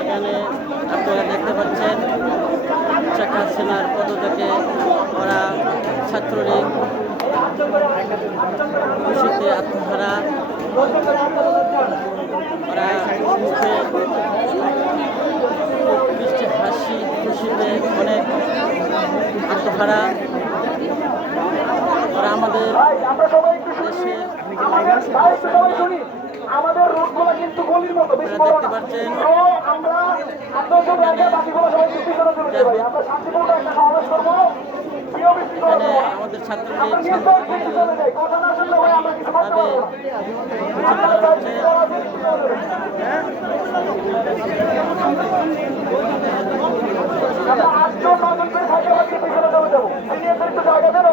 এখানে আপনারা দেখতে পাচ্ছেন শেখ হাসিনার পদত্যাগে ওরা ছাত্রলীগ খুশিতে আত্মহারা, ওরা মুখে মিষ্টি হাসি খুশিতে অনেক আত্মহারা। ওরা আমাদের দেশে আমাদের রোডগুলো কিন্তু গলির মতো বেশি বড় না। আমরা বাকিগুলো সবাই পিছনে চলে যাই ভাই। আমরা শান্তিপূর্ণ একটা সমাবেশ করব। এখানে আমাদের ছাত্রলীগ কথা না শুনলে ভাই আমরা কিছু করতে পারবো না। 8জন 9জন করে থাকে বাকি পিছনে চলে যাবো। সিনিয়রদের একটু জায়গা দেন।